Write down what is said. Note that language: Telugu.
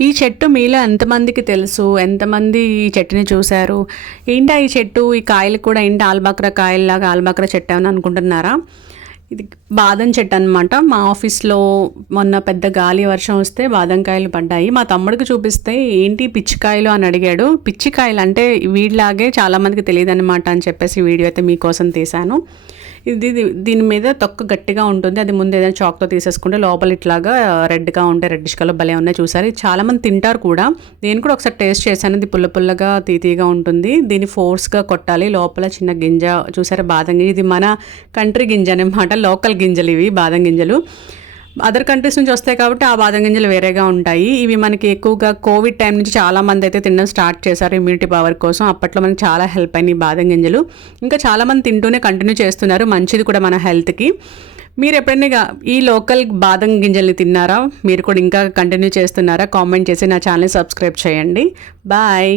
ఈ చెట్టు మీలో ఎంతమందికి తెలుసు? ఎంతమంది ఈ చెట్టుని చూశారు? ఏంటా ఈ చెట్టు, ఈ కాయలు కూడా ఏంటి ఆల్బక్రా కాయల్లాగా ఆల్బక్రా చెట్టు అని అనుకుంటున్నారా? ఇది బాదం చెట్టు అనమాట. మా ఆఫీస్లో మొన్న పెద్ద గాలి వర్షం వస్తే బాదం కాయలు పడ్డాయి. మా తమ్ముడికి చూపిస్తే ఏంటి పిచ్చికాయలు అని అడిగాడు. పిచ్చికాయలు అంటే వీడిలాగే చాలామందికి తెలియదు అనమాట అని చెప్పేసి వీడియో అయితే మీకోసం తీశాను. దీని మీద తొక్క గట్టిగా ఉంటుంది. అది ముందు ఏదైనా చాక్తో తీసేసుకుంటే లోపల ఇట్లాగా రెడ్గా ఉంటే రెడ్డిష్ కలర్ భలే ఉన్నాయి చూసారు. చాలామంది తింటారు కూడా. నేను కూడా ఒకసారి టేస్ట్ చేశాను. ఇది పుల్ల పుల్లగా తీతీగా ఉంటుంది. దీన్ని ఫోర్స్గా కొట్టాలి. లోపల చిన్న గింజ చూసారా, బాదం గింజ. ఇది మన కంట్రీ గింజ అనమాట, లోకల్ గింజలు ఇవి బాదం గింజలు. అదర్ కంట్రీస్ నుంచి వస్తాయి కాబట్టి ఆ బాదం గింజలు వేరేగా ఉంటాయి. ఇవి మనకి ఎక్కువగా కోవిడ్ టైం నుంచి చాలామంది అయితే తినడం స్టార్ట్ చేశారు ఇమ్యూనిటీ పవర్ కోసం. అప్పట్లో మనకి చాలా హెల్ప్ అయినాయి బాదం గింజలు. ఇంకా చాలామంది తింటూనే కంటిన్యూ చేస్తున్నారు, మంచిది కూడా మన హెల్త్కి. మీరు ఎప్పుడైనా ఈ లోకల్ బాదం గింజల్ని తిన్నారా? మీరు కూడా ఇంకా కంటిన్యూ చేస్తున్నారా? కామెంట్ చేసి నా ఛానల్ని సబ్స్క్రైబ్ చేయండి. బాయ్.